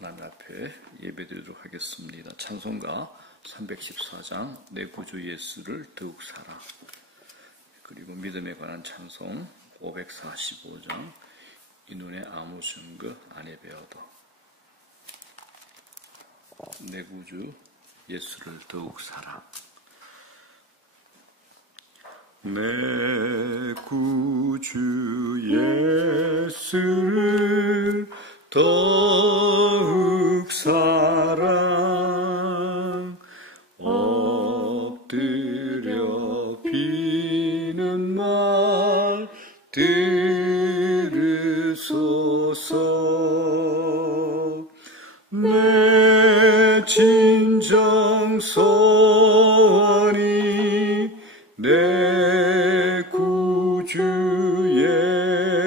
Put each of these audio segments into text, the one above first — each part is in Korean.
하나님 앞에 예배드리도록 하겠습니다. 찬송가 314장 내 구주 예수를 더욱 사랑, 그리고 믿음에 관한 찬송 545장 이 눈에 아무 증거 안 해배어도, 내 구주 예수를 더욱 사랑. 내 구주 예수를 더욱 사랑, 엎드려 비는 말 들으소서. 내 진정 소원이 내 구주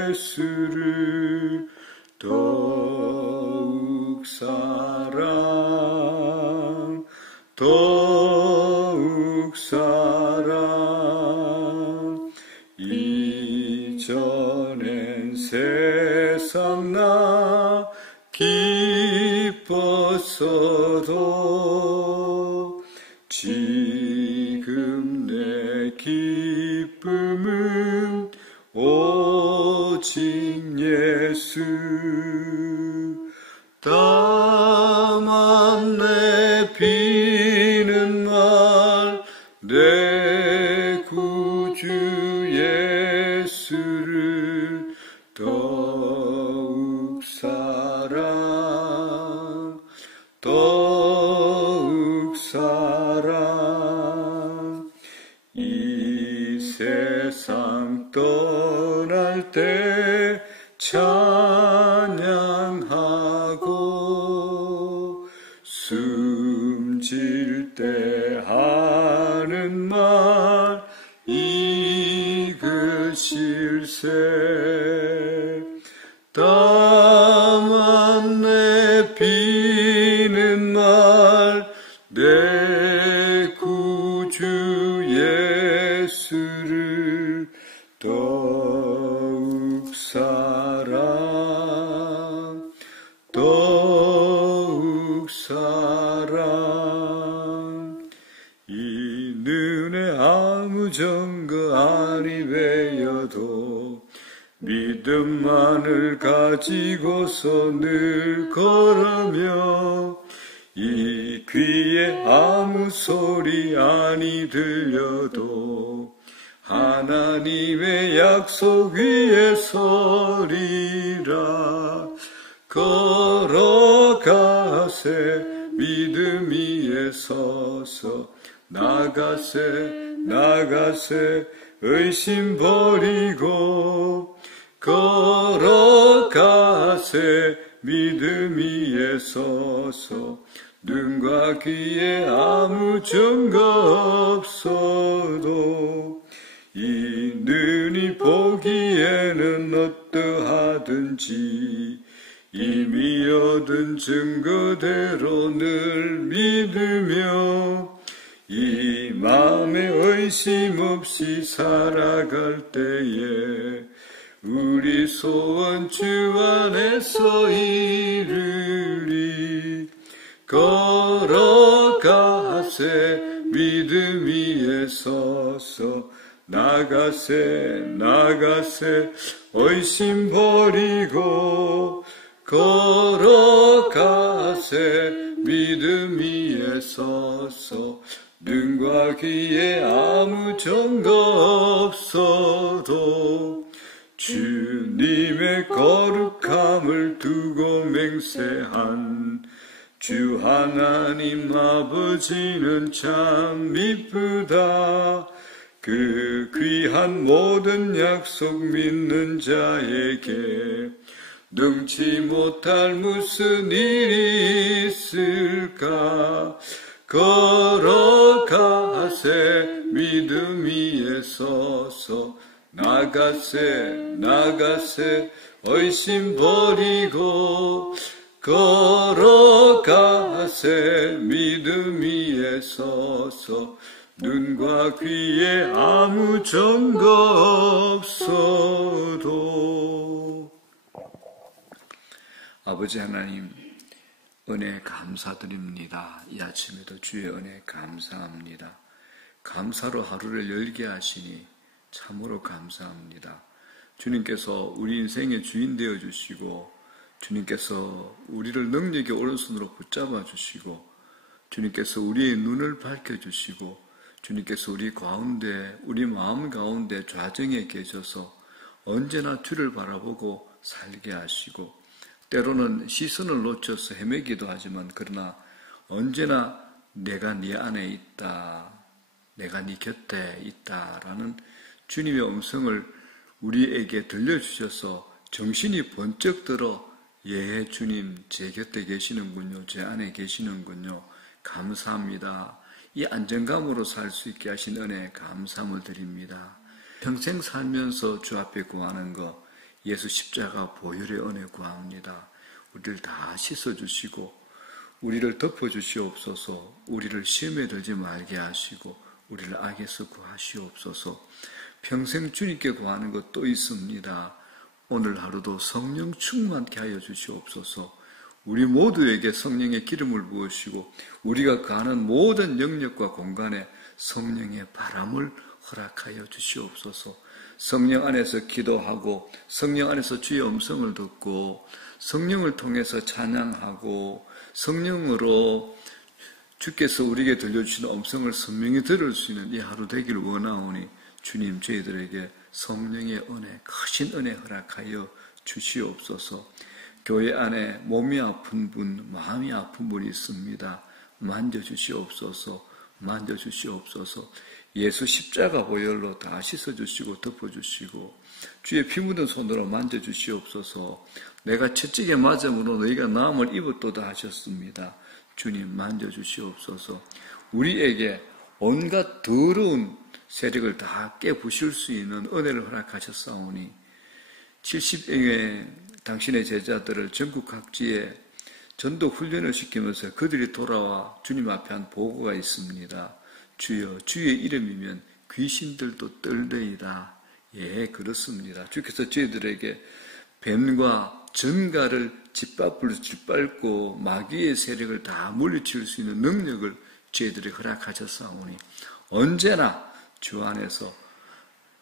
예수를 더욱 사랑, 더욱 사랑. 이전엔 세상 나 기뻤어도 지금 내 기쁨은 오직 예수. 다만 내 비는 말 내 구주 예수를 더욱 사랑, 더욱 사랑. 이 세상 떠날 때 찬양하고 숨질 때 하는 말 이것일세. 다만 내 비는 말 내 구주 예수를 더욱 사랑, 더욱 사랑. 이 눈에 아무 증거 아니 배여도 믿음만을 가지고서 늘 걸으며, 이 귀에 아무 소리 아니 들려도 하나님의 약속 위에 서리라. 걸어가세 믿음 위에 서서, 나가세 나가세 의심 버리고, 걸어가세 믿음 위에 서서, 눈과 귀에 아무 증거 없어도 이 눈이 보기에는 어떠하든지 이미 얻은 증거대로 늘 믿으며, 이 마음에 의심 없이 살아갈 때에 우리 소원 주 안에서 이루리. 걸어가세 믿음 위에 서서, 나가세 나가세 의심 버리고, 걸어가세 믿음 위에 서서, 눈과 귀에 아무 증거 없어도 주님의 거룩함을 두고 맹세한 주 하나님 아버지는 참 미쁘다. 그 귀한 모든 약속 믿는 자에게 능치 못할 무슨 일이 있을까. 걸어가세 믿음 위에 서서, 나가세 나가세 의심 버리고, 걸어가세 믿음 위에 서서, 눈과 귀에 아무 증거 없어도. 아버지 하나님, 은혜 감사드립니다. 이 아침에도 주의 은혜 감사합니다. 감사로 하루를 열게 하시니 참으로 감사합니다. 주님께서 우리 인생의 주인 되어 주시고, 주님께서 우리를 능력의 오른손으로 붙잡아 주시고, 주님께서 우리의 눈을 밝혀 주시고, 주님께서 우리 가운데, 우리 마음 가운데 좌정에 계셔서 언제나 주를 바라보고 살게 하시고, 때로는 시선을 놓쳐서 헤매기도 하지만, 그러나 언제나 내가 네 안에 있다, 내가 네 곁에 있다라는 주님의 음성을 우리에게 들려주셔서 정신이 번쩍 들어, 예, 주님 제 곁에 계시는군요, 제 안에 계시는군요, 감사합니다. 이 안정감으로 살 수 있게 하신 은혜 감사함을 드립니다. 평생 살면서 주 앞에 구하는 것, 예수 십자가 보혈의 은혜 구합니다. 우리를 다 씻어주시고 우리를 덮어주시옵소서. 우리를 시험에 들지 말게 하시고 우리를 악에서 구하시옵소서. 평생 주님께 구하는 것 또 있습니다. 오늘 하루도 성령 충만케 하여 주시옵소서. 우리 모두에게 성령의 기름을 부으시고 우리가 가는 모든 영역과 공간에 성령의 바람을 허락하여 주시옵소서. 성령 안에서 기도하고 성령 안에서 주의 음성을 듣고 성령을 통해서 찬양하고 성령으로 주께서 우리에게 들려주시는 음성을 선명히 들을 수 있는 이 하루 되기를 원하오니 주님, 저희들에게 성령의 은혜, 크신 은혜 허락하여 주시옵소서. 교회 안에 몸이 아픈 분, 마음이 아픈 분이 있습니다. 만져주시옵소서. 만져주시옵소서. 예수 십자가 보혈로 다 씻어주시고 덮어주시고 주의 피 묻은 손으로 만져주시옵소서. 내가 채찍에 맞음으로 너희가 나음을 입었도다 하셨습니다. 주님 만져주시옵소서. 우리에게 온갖 더러운 세력을 다 깨부실 수 있는 은혜를 허락하셨사오니 70명의 당신의 제자들을 전국 각지에 전도 훈련을 시키면서 그들이 돌아와 주님 앞에 한 보고가 있습니다. 주여, 주의 이름이면 귀신들도 떨리이다. 예, 그렇습니다. 주께서 저희들에게 뱀과 전갈을 짓밟을 짓밟고 마귀의 세력을 다 물리칠 수 있는 능력을 저희들에게 허락하셨사오니 언제나 주 안에서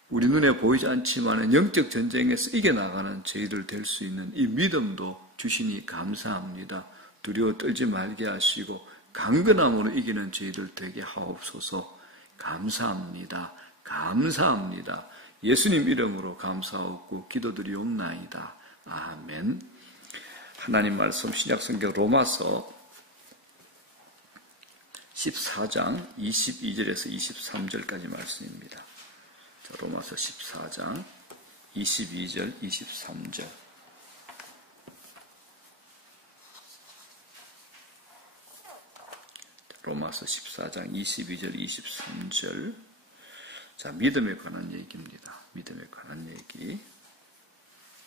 우리 눈에 보이지 않지만 영적 전쟁에서 이겨나가는 저희들 될 수 있는 이 믿음도 주시니 감사합니다. 두려워 떨지 말게 하시고 강건함으로 이기는 저희들 되게 하옵소서. 감사합니다. 감사합니다. 예수님 이름으로 감사하고 기도드리옵나이다. 아멘. 하나님 말씀 신약성경 로마서 14장 22절에서 23절까지 말씀입니다. 로마서 14장 22절 23절. 로마서 14장 22절 23절. 자, 믿음에 관한 얘기입니다. 믿음에 관한 얘기.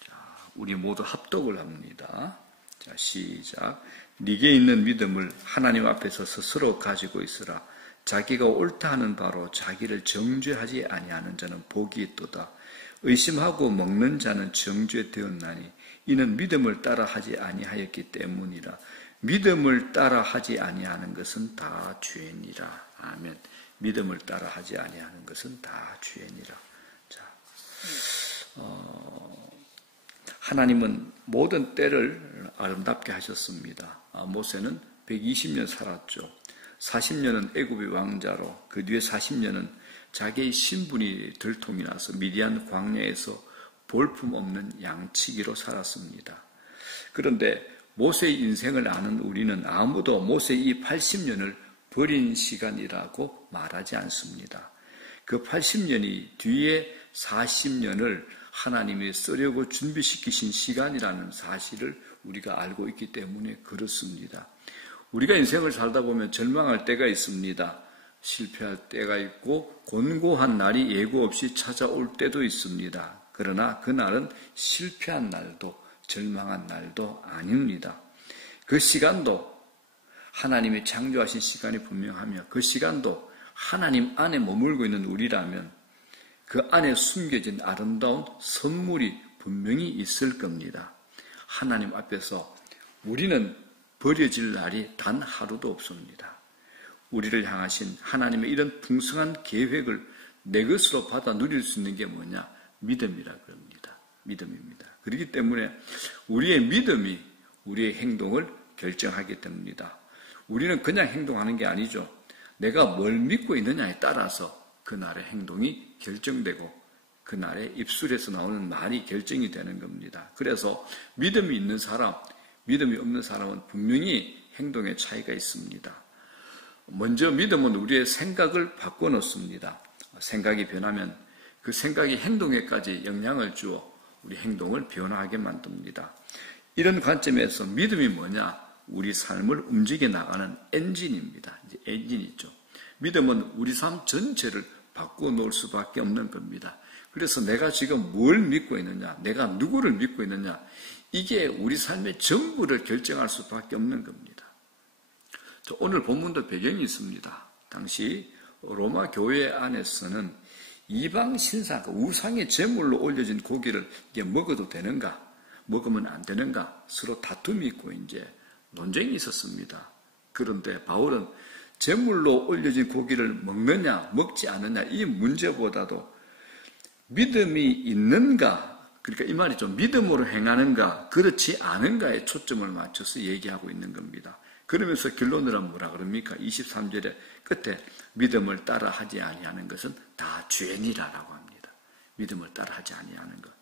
자, 우리 모두 합독을 합니다. 자, 시작. 네게 있는 믿음을 하나님 앞에서 스스로 가지고 있으라. 자기가 옳다 하는 바로 자기를 정죄하지 아니하는 자는 복이 있도다. 의심하고 먹는 자는 정죄되었나니 이는 믿음을 따라 하지 아니하였기 때문이라. 믿음을 따라 하지 아니하는 것은 다 죄니라. 아멘. 믿음을 따라 하지 아니하는 것은 다 죄니라. 자, 하나님은 모든 때를 아름답게 하셨습니다. 모세는 120년 살았죠. 40년은 애굽의 왕자로, 그 뒤에 40년은 자기의 신분이 들통이 나서 미디안 광야에서 볼품없는 양치기로 살았습니다. 그런데 모세의 인생을 아는 우리는 아무도 모세의 이 80년을 버린 시간이라고 말하지 않습니다. 그 80년이 뒤에 40년을 하나님이 쓰려고 준비시키신 시간이라는 사실을 우리가 알고 있기 때문에 그렇습니다. 우리가 인생을 살다 보면 절망할 때가 있습니다. 실패할 때가 있고 곤고한 날이 예고 없이 찾아올 때도 있습니다. 그러나 그날은 실패한 날도 절망한 날도 아닙니다. 그 시간도 하나님이 창조하신 시간이 분명하며 그 시간도 하나님 안에 머물고 있는 우리라면 그 안에 숨겨진 아름다운 선물이 분명히 있을 겁니다. 하나님 앞에서 우리는 버려질 날이 단 하루도 없습니다. 우리를 향하신 하나님의 이런 풍성한 계획을 내 것으로 받아 누릴 수 있는 게 뭐냐? 믿음이라 그럽니다. 믿음입니다. 그렇기 때문에 우리의 믿음이 우리의 행동을 결정하게 됩니다. 우리는 그냥 행동하는 게 아니죠. 내가 뭘 믿고 있느냐에 따라서 그날의 행동이 결정되고 그날의 입술에서 나오는 말이 결정이 되는 겁니다. 그래서 믿음이 있는 사람, 믿음이 없는 사람은 분명히 행동에 차이가 있습니다. 먼저 믿음은 우리의 생각을 바꿔놓습니다. 생각이 변하면 그 생각이 행동에까지 영향을 주어 우리 행동을 변화하게 만듭니다. 이런 관점에서 믿음이 뭐냐? 우리 삶을 움직여 나가는 엔진입니다. 이제 엔진이 있죠. 믿음은 우리 삶 전체를 바꿔놓을 수밖에 없는 겁니다. 그래서 내가 지금 뭘 믿고 있느냐, 내가 누구를 믿고 있느냐, 이게 우리 삶의 전부를 결정할 수밖에 없는 겁니다. 오늘 본문도 배경이 있습니다. 당시 로마 교회 안에서는 이방 신상, 우상의 제물로 올려진 고기를 이게 먹어도 되는가, 먹으면 안 되는가, 서로 다툼이 있고 이제 논쟁이 있었습니다. 그런데 바울은 제물로 올려진 고기를 먹느냐, 먹지 않느냐, 이 문제보다도 믿음이 있는가, 그러니까 이 말이죠. 믿음으로 행하는가, 그렇지 않은가에 초점을 맞춰서 얘기하고 있는 겁니다. 그러면서 결론을 하면 뭐라 그럽니까? 23절의 끝에 믿음을 따라 하지 아니하는 것은 다 죄니라라고 합니다. 믿음을 따라 하지 아니하는 것.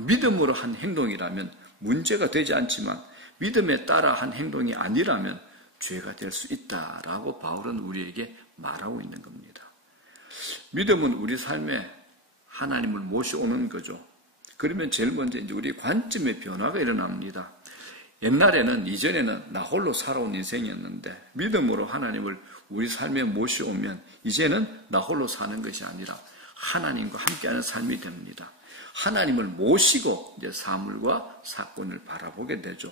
믿음으로 한 행동이라면 문제가 되지 않지만 믿음에 따라 한 행동이 아니라면 죄가 될 수 있다라고 바울은 우리에게 말하고 있는 겁니다. 믿음은 우리 삶에 하나님을 모셔오는 거죠. 그러면 제일 먼저 이제 우리 관점의 변화가 일어납니다. 옛날에는, 이전에는 나 홀로 살아온 인생이었는데 믿음으로 하나님을 우리 삶에 모셔오면 이제는 나 홀로 사는 것이 아니라 하나님과 함께하는 삶이 됩니다. 하나님을 모시고 이제 사물과 사건을 바라보게 되죠.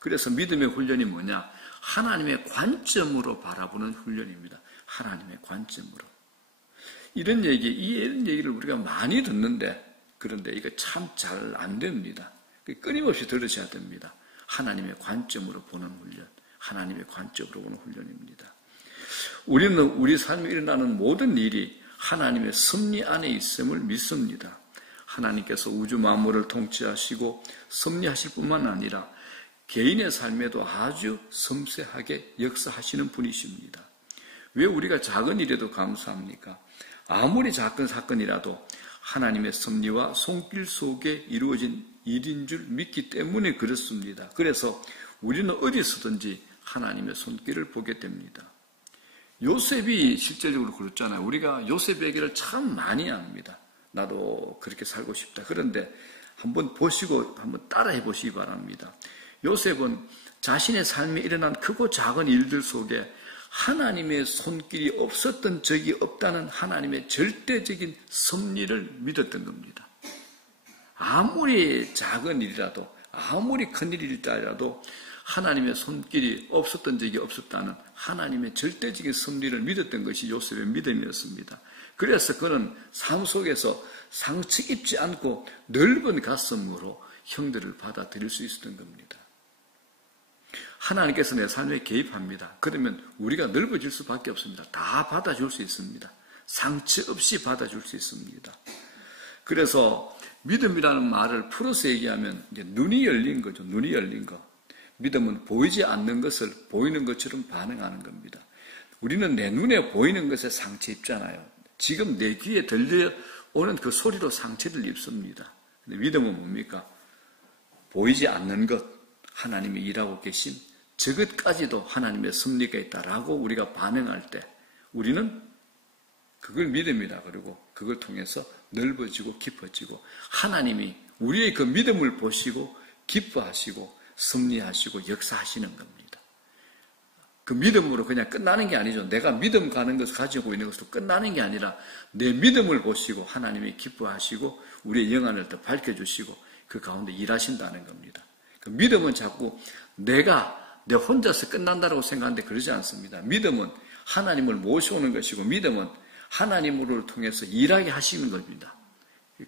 그래서 믿음의 훈련이 뭐냐? 하나님의 관점으로 바라보는 훈련입니다. 하나님의 관점으로. 이런 얘기를 우리가 많이 듣는데, 그런데 이거 참 잘 안 됩니다. 끊임없이 들으셔야 됩니다. 하나님의 관점으로 보는 훈련, 하나님의 관점으로 보는 훈련입니다. 우리는 우리 삶에 일어나는 모든 일이 하나님의 섭리 안에 있음을 믿습니다. 하나님께서 우주 만물을 통치하시고 섭리하실 뿐만 아니라 개인의 삶에도 아주 섬세하게 역사하시는 분이십니다. 왜 우리가 작은 일에도 감사합니까? 아무리 작은 사건이라도 하나님의 섭리와 손길 속에 이루어진 일인 줄 믿기 때문에 그렇습니다. 그래서 우리는 어디서든지 하나님의 손길을 보게 됩니다. 요셉이 실제적으로 그렇잖아요. 우리가 요셉 얘기를 참 많이 합니다. 나도 그렇게 살고 싶다. 그런데 한번 보시고 한번 따라해 보시기 바랍니다. 요셉은 자신의 삶에 일어난 크고 작은 일들 속에 하나님의 손길이 없었던 적이 없다는 하나님의 절대적인 섭리를 믿었던 겁니다. 아무리 작은 일이라도, 아무리 큰 일이라도 하나님의 손길이 없었던 적이 없었다는 하나님의 절대적인 섭리를 믿었던 것이 요셉의 믿음이었습니다. 그래서 그는 삶 속에서 상처 입지 않고 넓은 가슴으로 형들을 받아들일 수 있었던 겁니다. 하나님께서 내 삶에 개입합니다. 그러면 우리가 넓어질 수밖에 없습니다. 다 받아줄 수 있습니다. 상처 없이 받아줄 수 있습니다. 그래서 믿음이라는 말을 풀어서 얘기하면 이제 눈이 열린 거죠. 눈이 열린 거. 믿음은 보이지 않는 것을 보이는 것처럼 반응하는 겁니다. 우리는 내 눈에 보이는 것에 상처 입잖아요. 지금 내 귀에 들려오는 그 소리로 상처를 입습니다. 근데 믿음은 뭡니까? 보이지 않는 것, 하나님이 일하고 계신 저것까지도 하나님의 섭리가 있다라고 우리가 반응할 때 우리는 그걸 믿음이라 그러고 그걸 통해서 넓어지고 깊어지고 하나님이 우리의 그 믿음을 보시고 기뻐하시고 섭리하시고 역사하시는 겁니다. 그 믿음으로 그냥 끝나는 게 아니죠. 내가 믿음 가는 것을 가지고 있는 것으로 끝나는 게 아니라 내 믿음을 보시고 하나님이 기뻐하시고 우리의 영안을 더 밝혀주시고 그 가운데 일하신다는 겁니다. 그 믿음은 자꾸 내 혼자서 끝난다고 생각하는데 그러지 않습니다. 믿음은 하나님을 모셔오는 것이고 믿음은 하나님을 통해서 일하게 하시는 겁니다.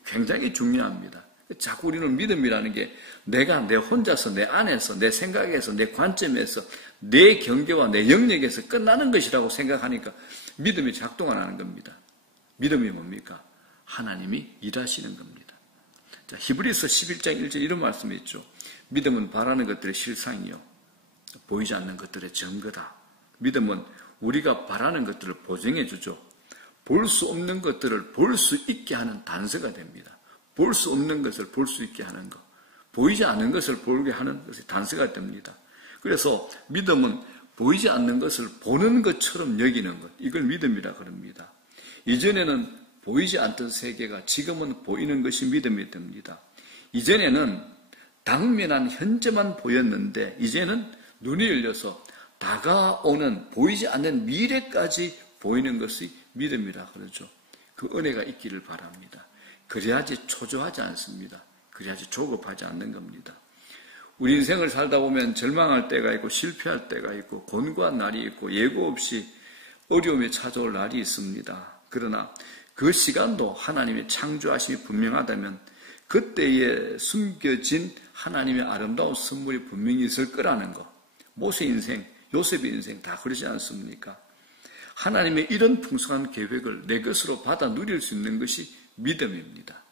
굉장히 중요합니다. 자꾸 우리는 믿음이라는 게 내가 내 혼자서 내 안에서 내 생각에서 내 관점에서 내 경계와 내 영역에서 끝나는 것이라고 생각하니까 믿음이 작동 안 하는 겁니다. 믿음이 뭡니까? 하나님이 일하시는 겁니다. 자, 히브리서 11장 1절 이런 말씀이 있죠. 믿음은 바라는 것들의 실상이요 보이지 않는 것들의 증거다. 믿음은 우리가 바라는 것들을 보증해 주죠. 볼 수 없는 것들을 볼 수 있게 하는 단서가 됩니다. 볼 수 없는 것을 볼 수 있게 하는 것, 보이지 않는 것을 보게 하는 것이 단서가 됩니다. 그래서 믿음은 보이지 않는 것을 보는 것처럼 여기는 것, 이걸 믿음이라 그럽니다. 이전에는 보이지 않던 세계가 지금은 보이는 것이 믿음이 됩니다. 이전에는 당면한 현재만 보였는데 이제는 눈이 열려서 다가오는 보이지 않는 미래까지 보이는 것이 믿음이라 그러죠. 그 은혜가 있기를 바랍니다. 그래야지 초조하지 않습니다. 그래야지 조급하지 않는 겁니다. 우리 인생을 살다 보면 절망할 때가 있고 실패할 때가 있고 곤고한 날이 있고 예고 없이 어려움이 찾아올 날이 있습니다. 그러나 그 시간도 하나님의 창조하심이 분명하다면 그때에 숨겨진 하나님의 아름다운 선물이 분명히 있을 거라는 것. 모세 인생, 요셉의 인생 다 그러지 않습니까? 하나님의 이런 풍성한 계획을 내 것으로 받아 누릴 수 있는 것이 믿음입니다.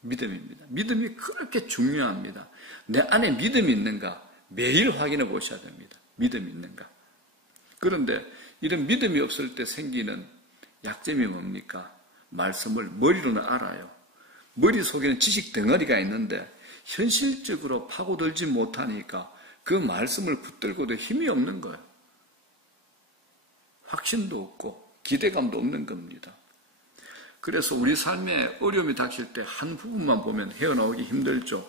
믿음입니다. 믿음이 그렇게 중요합니다. 내 안에 믿음이 있는가 매일 확인해 보셔야 됩니다. 믿음이 있는가. 그런데 이런 믿음이 없을 때 생기는 약점이 뭡니까? 말씀을 머리로는 알아요. 머릿속에는 지식 덩어리가 있는데 현실적으로 파고들지 못하니까 그 말씀을 붙들고도 힘이 없는 거예요. 확신도 없고 기대감도 없는 겁니다. 그래서 우리 삶에 어려움이 닥칠 때 한 부분만 보면 헤어나오기 힘들죠.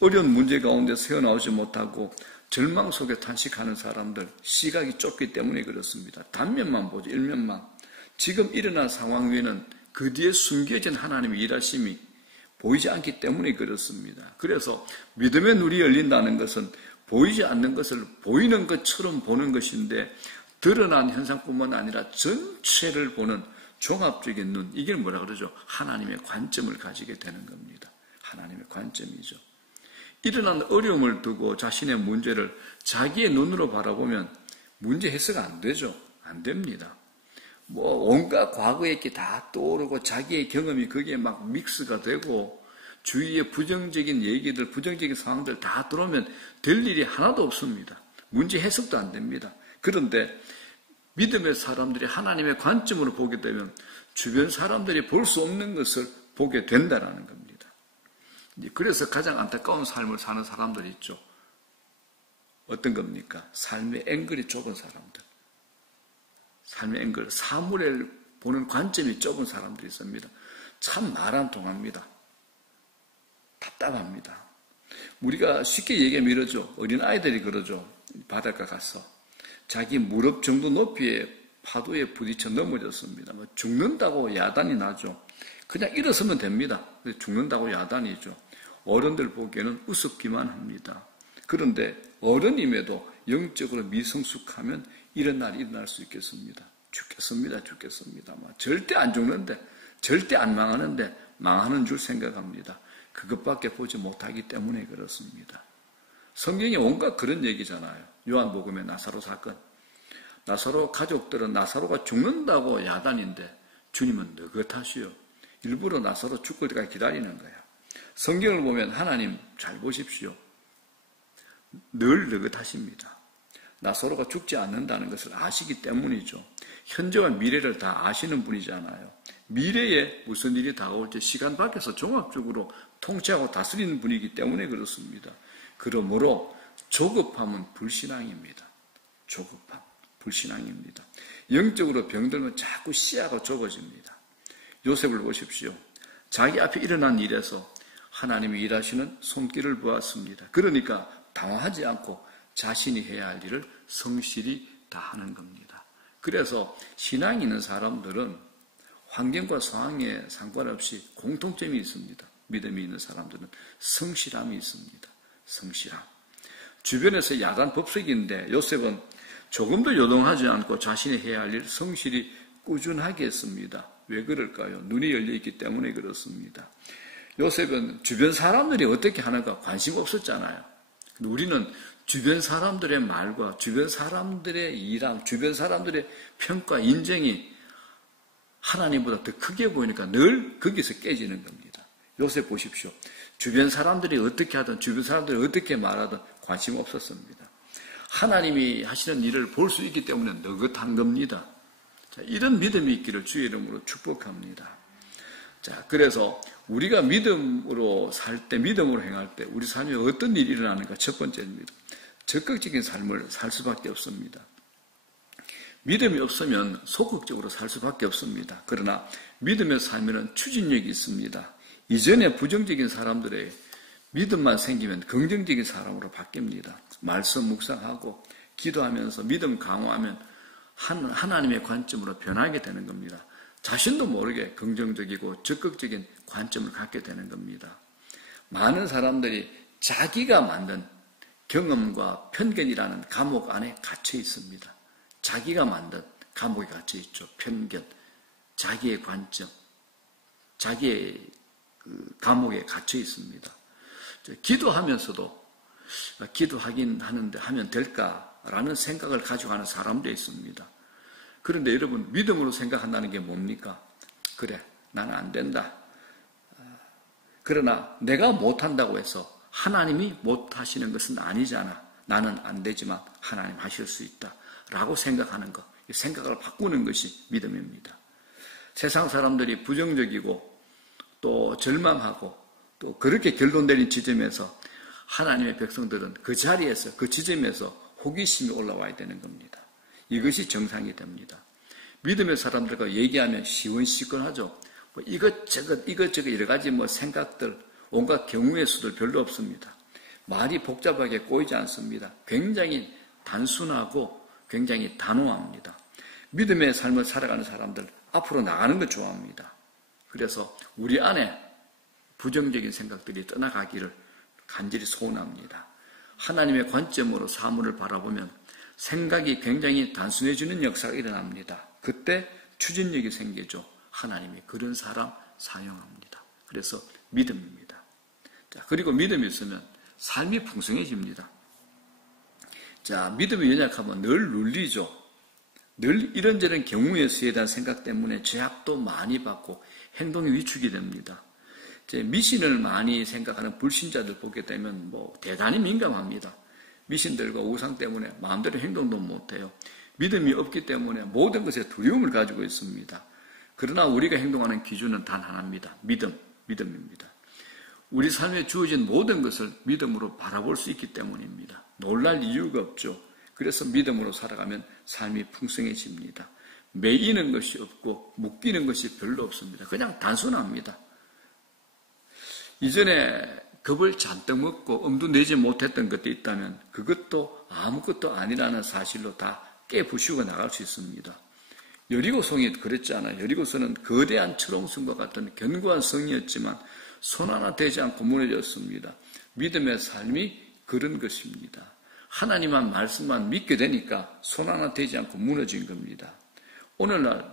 어려운 문제 가운데서 헤어나오지 못하고 절망 속에 탄식하는 사람들, 시각이 좁기 때문에 그렇습니다. 단면만 보죠. 일면만. 지금 일어난 상황 위에는 그 뒤에 숨겨진 하나님의 일하심이 보이지 않기 때문에 그렇습니다. 그래서 믿음의 눈이 열린다는 것은 보이지 않는 것을 보이는 것처럼 보는 것인데 드러난 현상뿐만 아니라 전체를 보는 종합적인 눈, 이게 뭐라 그러죠? 하나님의 관점을 가지게 되는 겁니다. 하나님의 관점이죠. 일어난 어려움을 두고 자신의 문제를 자기의 눈으로 바라보면 문제 해석 안 되죠. 안 됩니다. 온갖 과거의 게 다 떠오르고 자기의 경험이 거기에 막 믹스가 되고 주위에 부정적인 얘기들, 부정적인 상황들 다 들어오면 될 일이 하나도 없습니다. 문제 해석도 안 됩니다. 그런데 믿음의 사람들이 하나님의 관점으로 보게 되면 주변 사람들이 볼 수 없는 것을 보게 된다는 겁니다. 그래서 가장 안타까운 삶을 사는 사람들이 있죠. 어떤 겁니까? 삶의 앵글이 좁은 사람들. 삶의 앵글, 사물을 보는 관점이 좁은 사람들이 있습니다. 참 말 안 통합니다. 답답합니다. 우리가 쉽게 얘기하면 이러죠. 어린아이들이 그러죠. 바닷가 가서 자기 무릎 정도 높이의 파도에 부딪혀 넘어졌습니다. 죽는다고 야단이 나죠. 그냥 일어서면 됩니다. 죽는다고 야단이죠. 어른들 보기에는 우습기만 합니다. 그런데 어른임에도 영적으로 미성숙하면 이런 날이 일어날 수 있겠습니다. 죽겠습니다. 절대 안 죽는데, 절대 안 망하는데 망하는 줄 생각합니다. 그것밖에 보지 못하기 때문에 그렇습니다. 성경에 온갖 그런 얘기잖아요. 요한복음의 나사로 사건. 나사로 가족들은 나사로가 죽는다고 야단인데 주님은 느긋하시오. 일부러 나사로 죽을 때까지 기다리는 거야. 성경을 보면 하나님 잘 보십시오. 늘 느긋하십니다. 나사로가 죽지 않는다는 것을 아시기 때문이죠. 현재와 미래를 다 아시는 분이잖아요. 미래에 무슨 일이 다가올지 시간 밖에서 종합적으로 통치하고 다스리는 분이기 때문에 그렇습니다. 그러므로 조급함은 불신앙입니다. 조급함, 불신앙입니다. 영적으로 병들면 자꾸 시야가 좁아집니다. 요셉을 보십시오. 자기 앞에 일어난 일에서 하나님이 일하시는 손길을 보았습니다. 그러니까 당황하지 않고 자신이 해야 할 일을 성실히 다하는 겁니다. 그래서 신앙이 있는 사람들은 환경과 상황에 상관없이 공통점이 있습니다. 믿음이 있는 사람들은 성실함이 있습니다. 성실함. 주변에서 야단 법석인데 요셉은 조금도 요동하지 않고 자신이 해야 할 일 성실히 꾸준하게 했습니다. 왜 그럴까요? 눈이 열려있기 때문에 그렇습니다. 요셉은 주변 사람들이 어떻게 하는가 관심 없었잖아요. 근데 우리는 주변 사람들의 말과 주변 사람들의 일함, 주변 사람들의 평가, 인정이 하나님보다 더 크게 보이니까 늘 거기서 깨지는 겁니다. 요셉 보십시오. 주변 사람들이 어떻게 하든 주변 사람들이 어떻게 말하든 관심 없었습니다. 하나님이 하시는 일을 볼 수 있기 때문에 느긋한 겁니다. 자, 이런 믿음이 있기를 주의 이름으로 축복합니다. 자, 그래서 우리가 믿음으로 살 때, 믿음으로 행할 때 우리 삶에 어떤 일이 일어나는가? 첫 번째입니다. 적극적인 삶을 살 수밖에 없습니다. 믿음이 없으면 소극적으로 살 수밖에 없습니다. 그러나 믿음의 삶에는 추진력이 있습니다. 이전에 부정적인 사람들의 믿음만 생기면 긍정적인 사람으로 바뀝니다. 말씀 묵상하고 기도하면서 믿음 강화하면 하나님의 관점으로 변하게 되는 겁니다. 자신도 모르게 긍정적이고 적극적인 관점을 갖게 되는 겁니다. 많은 사람들이 자기가 만든 경험과 편견이라는 감옥 안에 갇혀 있습니다. 자기가 만든 감옥에 갇혀 있죠. 편견, 자기의 관점, 자기의 감옥에 갇혀 있습니다. 기도하면서도 기도하긴 하는데 하면 될까라는 생각을 가지고 하는 사람도 있습니다. 그런데 여러분, 믿음으로 생각한다는 게 뭡니까? 그래, 나는 안 된다. 그러나 내가 못한다고 해서 하나님이 못하시는 것은 아니잖아. 나는 안 되지만 하나님 하실 수 있다. 라고 생각하는 것, 생각을 바꾸는 것이 믿음입니다. 세상 사람들이 부정적이고 또 절망하고 또 그렇게 결론 내린 지점에서 하나님의 백성들은 그 자리에서, 그 지점에서 호기심이 올라와야 되는 겁니다. 이것이 정상이 됩니다. 믿음의 사람들과 얘기하면 시원시원하죠. 이것저것 여러 가지 생각들, 온갖 경우의 수들 별로 없습니다. 말이 복잡하게 꼬이지 않습니다. 굉장히 단순하고 굉장히 단호합니다. 믿음의 삶을 살아가는 사람들, 앞으로 나가는 걸 좋아합니다. 그래서 우리 안에 부정적인 생각들이 떠나가기를 간절히 소원합니다. 하나님의 관점으로 사물을 바라보면 생각이 굉장히 단순해지는 역사가 일어납니다. 그때 추진력이 생기죠. 하나님이 그런 사람 사용합니다. 그래서 믿음입니다. 자, 그리고 믿음이 있으면 삶이 풍성해집니다. 자, 믿음이 연약하면 늘 눌리죠. 늘 이런저런 경우의 수에 대한 생각 때문에 제약도 많이 받고 행동이 위축이 됩니다. 미신을 많이 생각하는 불신자들 보게 되면 대단히 민감합니다. 미신들과 우상 때문에 마음대로 행동도 못해요. 믿음이 없기 때문에 모든 것에 두려움을 가지고 있습니다. 그러나 우리가 행동하는 기준은 단 하나입니다. 믿음입니다. 우리 삶에 주어진 모든 것을 믿음으로 바라볼 수 있기 때문입니다. 놀랄 이유가 없죠. 그래서 믿음으로 살아가면 삶이 풍성해집니다. 매이는 것이 없고 묶이는 것이 별로 없습니다. 그냥 단순합니다. 이전에 겁을 잔뜩 먹고 엄두 내지 못했던 것도 있다면 그것도 아무것도 아니라는 사실로 다 깨부수고 나갈 수 있습니다. 여리고성이 그랬잖아요. 여리고성은 거대한 철옹성과 같은 견고한 성이었지만 손 하나 대지 않고 무너졌습니다. 믿음의 삶이 그런 것입니다. 하나님만 말씀만 믿게 되니까 손 하나 대지 않고 무너진 겁니다. 오늘날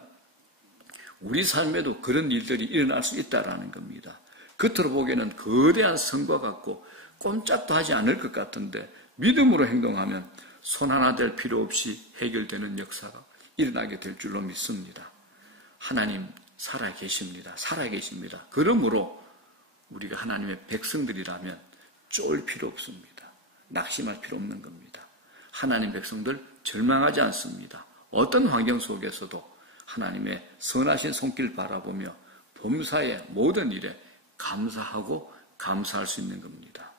우리 삶에도 그런 일들이 일어날 수 있다는 겁니다. 겉으로 보기에는 거대한 성과 같고 꼼짝도 하지 않을 것 같은데 믿음으로 행동하면 손 하나 댈 필요 없이 해결되는 역사가 일어나게 될 줄로 믿습니다. 하나님 살아계십니다. 살아계십니다. 그러므로 우리가 하나님의 백성들이라면 쫄 필요 없습니다. 낙심할 필요 없는 겁니다. 하나님 백성들 절망하지 않습니다. 어떤 환경 속에서도 하나님의 선하신 손길 바라보며 범사의 모든 일에 감사하고 감사할 수 있는 겁니다.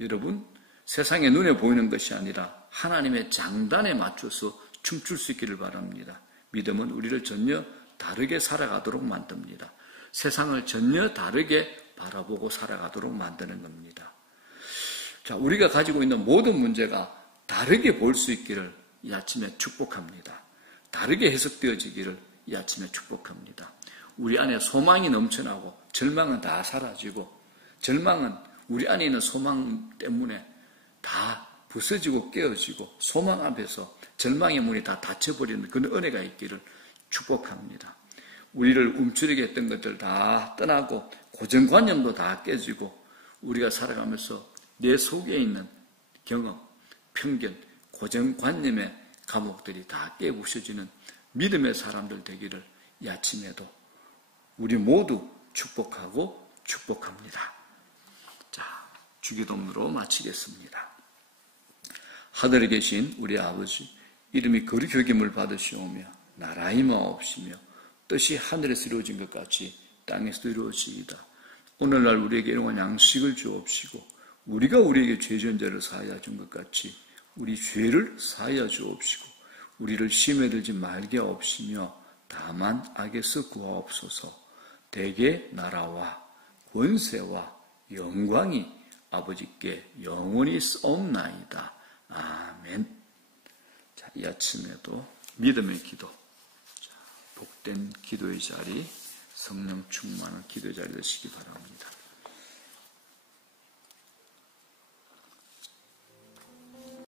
여러분, 세상에 눈에 보이는 것이 아니라 하나님의 장단에 맞춰서 춤출 수 있기를 바랍니다. 믿음은 우리를 전혀 다르게 살아가도록 만듭니다. 세상을 전혀 다르게 바라보고 살아가도록 만드는 겁니다. 자, 우리가 가지고 있는 모든 문제가 다르게 볼 수 있기를 이 아침에 축복합니다. 다르게 해석되어지기를 이 아침에 축복합니다. 우리 안에 소망이 넘쳐나고 절망은 다 사라지고 절망은 우리 안에 있는 소망 때문에 다 부서지고 깨어지고 소망 앞에서 절망의 문이 다 닫혀버리는 그런 은혜가 있기를 축복합니다. 우리를 움츠리게 했던 것들 다 떠나고 고정관념도 다 깨지고 우리가 살아가면서 내 속에 있는 경험, 편견, 고정관념의 감옥들이 다 깨부셔지는 믿음의 사람들 되기를 이 아침에도 우리 모두 축복하고 축복합니다. 자, 주기도문으로 마치겠습니다. 하늘에 계신 우리 아버지, 이름이 거룩히 여김을 받으시오며 나라의 마옵시며 뜻이 하늘에서 이루어진 것 같이 땅에서도 이루어지이다. 오늘날 우리에게 일용할 양식을 주옵시고 우리가 우리에게 죄전자를 사하여 준 것 같이 우리 죄를 사하여 주옵시고 우리를 시험에 들지 말게 하옵시며 다만 악에서 구하옵소서. 대개 나라와 권세와 영광이 아버지께 영원히 싸움나이다. 아멘. 자, 이 아침에도 믿음의 기도, 복된 기도의 자리, 성령 충만한 기도의 자리 되시기 바랍니다.